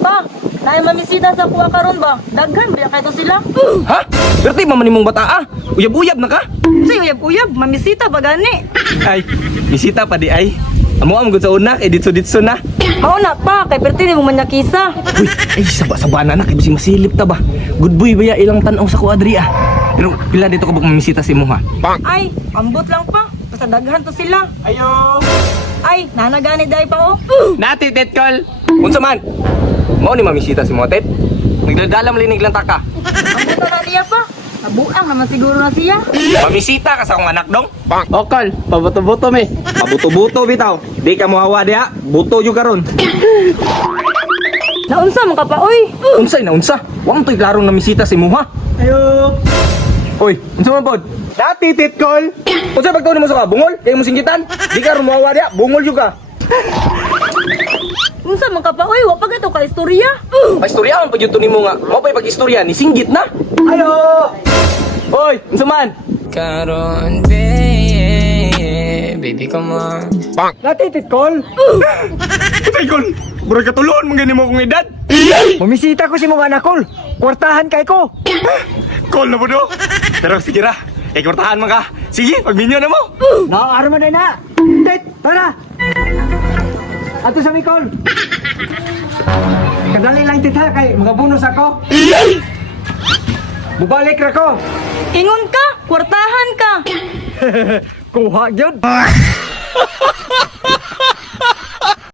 Pa, naay mamisita sa kuha karon ba? Daghan biya kay to sila. Ha? Berti man nimong bata ah. Uyab-uyab na ka? Say uyab-uyab, mamisita ba gani? Ay, bisita pa di ay. Amo am gud sa una kay ditso-ditso na. Mao na pa, kay perti ni mo manyakisa. Uy, ay saba-saba na kay bising masilip ta ba. Good boy baya ilang tan-aw sa ko adri ah. Pero pila dito ka ba mamisita si mo ha? Ay, ambot lang pa. Basta daghan to sila. Ayo. Ay, nanagani day pa oh. Nati tetkol. Unsa man? Mao ni mamisita si mo tet. Nagdadalam linig lang taka. Ambot na niya pa. Nabuang naman siguro na siya. Mamisita ka sa akong anak dong. Okol, pabuto-buto me. Pabuto-buto bitaw. Di ka mo hawa diha. Buto jud karon. Naunsa man ka pa oy? Unsay na unsa? Wa mo toy klarong namisita si mo ha? Ayo. Oy, unsa man pod? Dati titkol. Unsa pagtaw nimo sa ka? Bungol? Kay mo singgitan? Di ka rumawa diha. Bungol jud ka. Unsa man ka pa oy? Wa pa gato ka istorya. Paistoryahan pa jud to nimo nga. Mao pay pag-istorya ni singgit na. Ayo. Oy, unsa man? Karon, baby, come on. Natitit call. Utay kon. Murag katulon man gani mo akong edad. Bumisita ko si mga anak kol. Kwartahan kay ko. Call na mo do. Pero sige ra. Kay kortahan man ka. Sige, pagminyo na mo. Naarma na na. Tit, tara. Ato sa Mikol. Kadali lang tita kay mga bonus ako. Bubalik ra ko. Ingon ka, kwartahan ka. Kuha gyud.